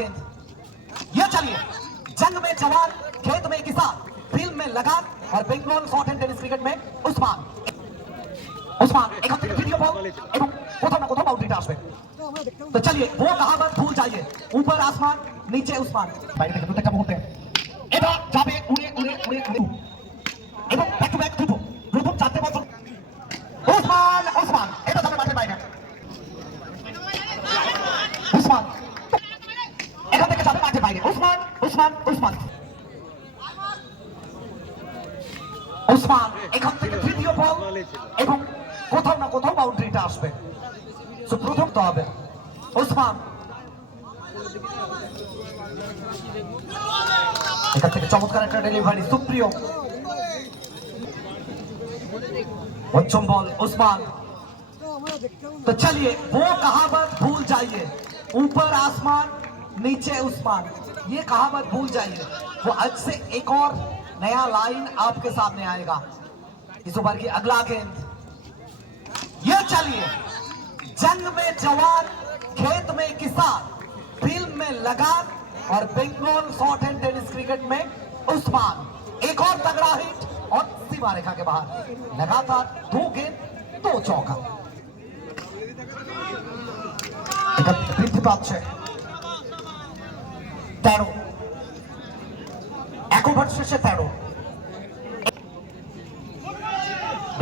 ये चलिए, जंग में जवान, खेत में किसान फ़िल्म में लगा और big short and tennis cricket में उस्मान। उस्मान, एक हफ़्ते का वीडियो बहुत ना कोथो बाउंड्री टास्क में। तो चलिए, वो कहाँ पर, भूल जाइए। ऊपर आसमान, नीचे उस्मान। भाई देखो तो तक पहुँचते हैं। एक जाबे उड़े उड़े उड़े उड़े। উসমান এখান থেকে তৃতীয় বল এবং কোথাও না কোথাও বাউন্ডারিটা আসবে তো প্রথম তো হবে উসমান এখান থেকে চমৎকার একটা ডেলিভারি সুপ্রিয় পঞ্চম বল উসমান तो चलिए वो कहावत भूल जाइए ऊपर आसमान नीचे उस्मान ये कहावत भूल जाइए वो आज से एक और नया लाइन आपके सामने आएगा। इस ओवर की अगला गेंद। ये चलिए, जंग में जवान, खेत में किसान फ़िल्म में लगान और Bengal short and tennis cricket में उस्मान। एक और तगड़ा हिट और सीमा रेखा के बाहर। लगातार दो गेंद, दो चौका। तेरह এক ওভার শেষে তেরো।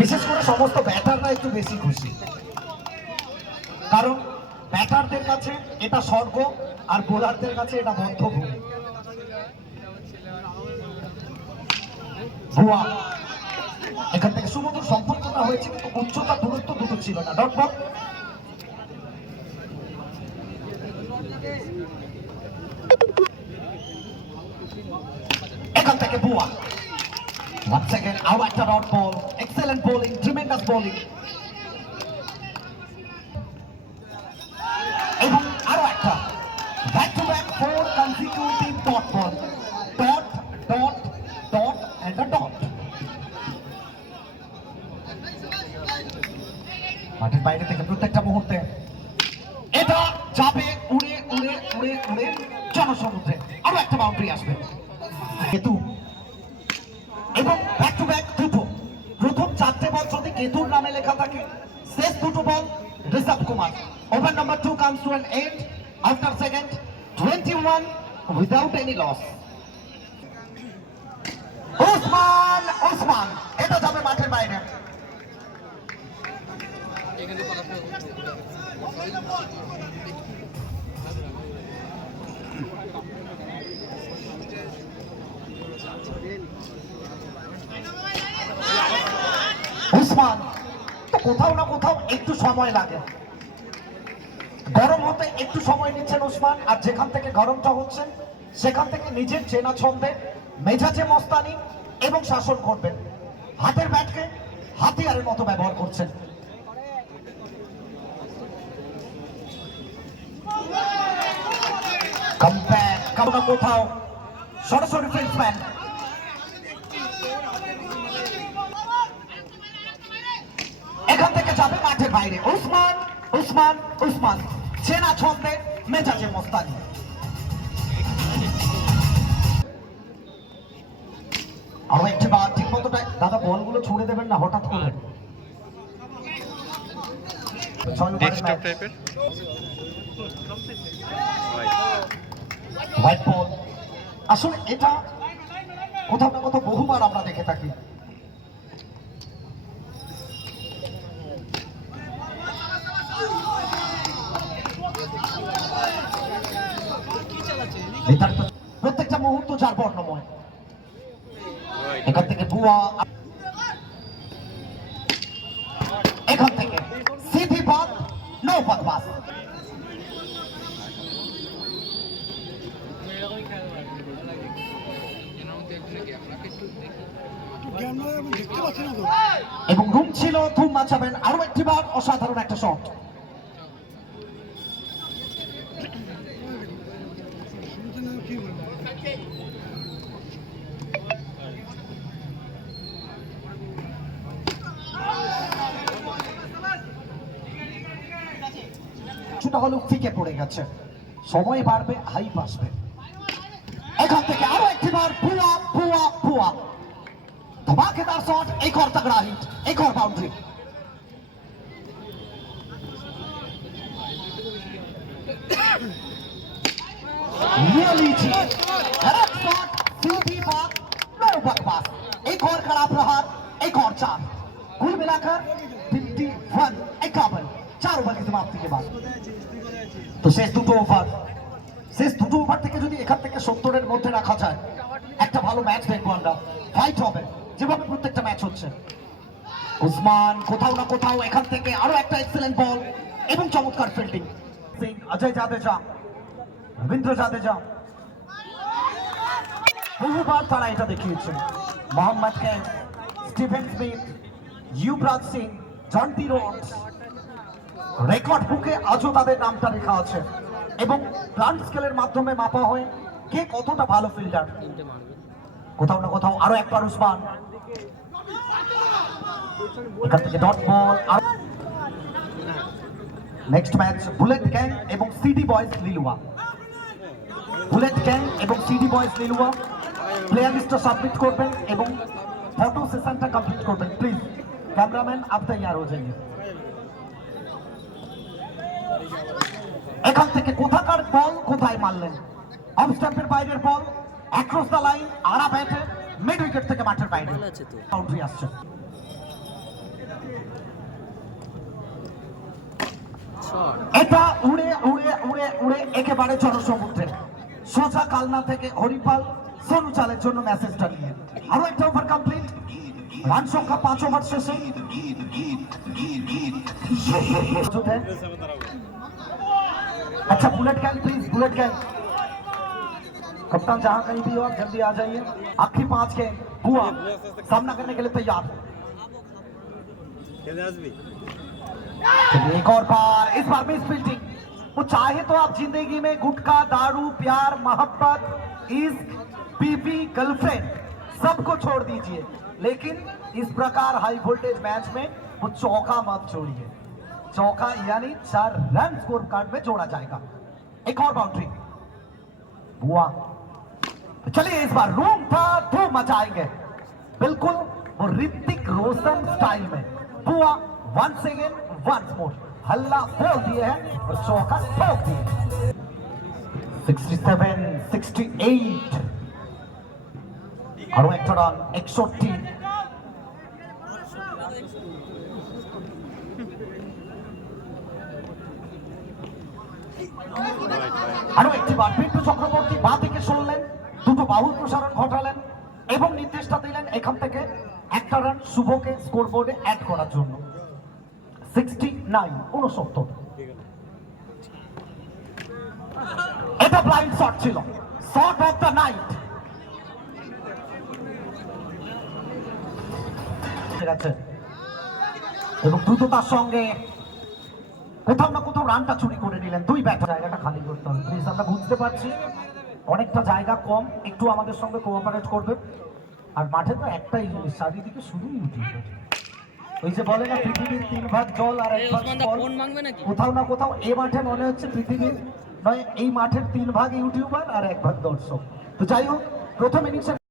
বিশেষ করে সমস্ত ব্যাটাররা একটু বেশি খুশি। কারণ ব্যাটারদের কাছে এটা স্বর্গ আর বোলারদের কাছে এটা বদ্ধভূমি। ভুয়া। এখান থেকে সুমধুর সম্পর্কটা হয়েছে, কিন্তু উচ্চতা দূরত্ব দুটো ছিল না। ডট বল এখান থেকে বুয়া ওয়ান সেকেন্ড আরও একটা dot ball excellent bowling tremendous bowling এবং আরও একটা। Back to back four consecutive dot ball dot dot dot and a dot মাঠের বাইরে থেকে প্রত্যেকটা মুহূর্তে। এটা যাবে, উড়ে উড়ে উড়ে উড়ে জনসমুদ্রে। আরও একটা বাউন্ডারি আসবে। কেতু এবং ব্যাক টু ব্যাক দুটো প্রথম চারটে বল যদি কেতুর নামে লেখা থাকে, শেষ দুটো ball Rishabh Kumar. Over number two comes to an end after second twenty one without any loss Osman Osman এটা যাবে মাঠের বাইরে। উসমান তো কোথাও না কোথাও একটু সময় লাগে গরম হতে একটু সময় নিচ্ছেন উসমান আর যেখান থেকে গরমটা হচ্ছেন সেখান থেকে নিজের চেনা ছন্দে মেজাজে মস্তানি এবং শাসন করবেন হাতের ব্যাটকে হাতিয়ারের মতো ব্যবহার করছেন কোথাও সরাসরি ফিল্ডম্যান এখান থেকে যাবে মাঠের বাইরে। উসমান উসমান উসমান চেনা ছন্দে মেজাজে মস্তানি। আরও একটি ঠিক মতোটা দাদা বলগুলো ছুড়ে দেবেন না হঠাৎ করে। হোয়াইট বল আসলে এটা কোথাও না কোথাও বহুবার আমরা দেখে থাকি। নির্ধারিত প্রত্যেকটা মুহূর্ত যার বর্ণময়। এখান থেকে বুয়া এখান থেকে সিধি পথ নৌ পথ বাস এবং রুম ছিল ধুম মাচাবেন আরও একটি বার অসাধারণ একটা শট শুনতে না কি বলব কিছুটা হলেও ফিকে পড়ে গেছে। সময় বাড়বে হাই পাসবে এখান থেকে আরও একটি একটিবার পুয়া ভুয়া ভুয়া ধমাকেদার শট ঘর তাগড়া হিট ঘর বাউন্ডারি और बाउंड्री ये लीजिए करेक्ट शॉट सीधी बात नो बकवास एक और खड़ा प्रहार एक और चार कुल मिलाकर 51 इक्यावन चार ओवर की समाप्ति के बाद তো শেষ দুটো ওভার শেষ দুটো ওভার থেকে যদি এখান থেকে সত্তরের মধ্যে রাখা যায় একটা ভালো ম্যাচ দেখবো আমরা ফাইট হবে যেভাবে প্রত্যেকটা ম্যাচ হচ্ছে উসমান কোথাও না কোথাও এখান থেকে আরো একটা এক্সেলেন্ট বল এবং চমৎকার ফিল্ডিং সিং অজয় জাদেজা রবীন্দ্র জাদেজা বহুবার তারা এটা দেখিয়েছেন মোহাম্মদ কে Steven Smith Yuvraj Singh, Jonty Rhodes. Record বুকে আজও তাদের নামটা লেখা আছে। এবং প্লান্ট স্কেলের মাধ্যমে মাপা হয় কে কতটা ভালো ফিল্ডার। কোথাও না কোথাও আরও একবার উসমান। এখান থেকে dot ball next match bullet gang এবং CD boys Liluah. Bullet gang এবং সিডি বয়েজ লিলুয়া প্লেয়ার লিস্টটা সাবমিট করবেন এবং ফটো সেশনটা কমপ্লিট করবেন। প্লিজ ক্যামেরাম্যান আপ তৈয়ার হয়ে যাইয়ে এখান থেকে কোথাকার বল কোথায় মারলেন? অফ স্টাম্পের বাইরের বল অ্যাক্রস দ্য লাইন আড়া ব্যাটে মিড উইকেট থেকে মাঠের বাইরে। বাউন্ডারি আসছে। এটা উড়ে উড়ে উড়ে উড়ে একেবারে জনসমুদ্রে। সোজা কালনা থেকে হরিপাল সোনু চালের জন্য মেসেজটা নিয়ে আরো একটা ওভার কমপ্লিট রান সংখ্যা পাঁচ ওভার শেষে যুদ্ধে। अच्छा bullet gang please bullet gang कप्तान जहां कहीं भी हो आप जल्दी आ जाइए आखिरी पांच के बुआ सामना करने के लिए तैयार चलिए, एक और बार इस बार मिस फील्डिंग वो चाहे तो आप ज़िंदगी में गुटखा, दारू, प्यार, मोहब्बत, इश्क बीबी गर्लफ्रेंड, सबको छोड़ दीजिए। लेकिन इस प्रकार हाई वोल्टेज मैच में वो चौका मत छोड़िए। चौका यानी चार रन स्कोर कार्ड में जोड़ा जाएगा। एक और बाउंड्री। बुआ। चलिए इस बार रूम था धूम मचाएँगे बिल्कुल वो ऋतिक रोशन स्टाइल में। बुआ वन सेकेंड वंस मोर हल्ला बोल दिए हैं और चौका ठोक दिए 67 68 আরো একটা রান একষট্টি আরো একটি বার বিট্টু চক্রবর্তী বা থেকে শুনলেন দুটো বাহুর প্রসারণ ঘটালেন এবং নির্দেশটা দিলেন এখান থেকে একটা রান শুভকে স্কোর বোর্ডে অ্যাড করার জন্য এটা ব্লাইন্ড শট ছিল। শট অফ দ্য নাইট আছে। এবং দ্রুততার সঙ্গে কোথাও না কোথাও রানটা চুরি করে নিলেন। দুই ব্যাট। জায়গাটা খালি করতে হবে। প্লিজ আমরা বুঝতে পারছি। অনেকটা জায়গা কম। একটু আমাদের সঙ্গে কোঅপারেট করবে। আর মাঠে তো একটাই জিনিস, চারিদিকে শুধু ইউটিউবার ওই যে বলে না পৃথিবীর তিন ভাগ জল আর এক ভাগ? কোথাও না কোথাও এ মাঠে মনে হচ্ছে পৃথিবীর নয় এই মাঠের তিন ভাগ ইউটিউবার আর এক ভাগ দর্শক তো যাই হোক প্রথম ইনিংসের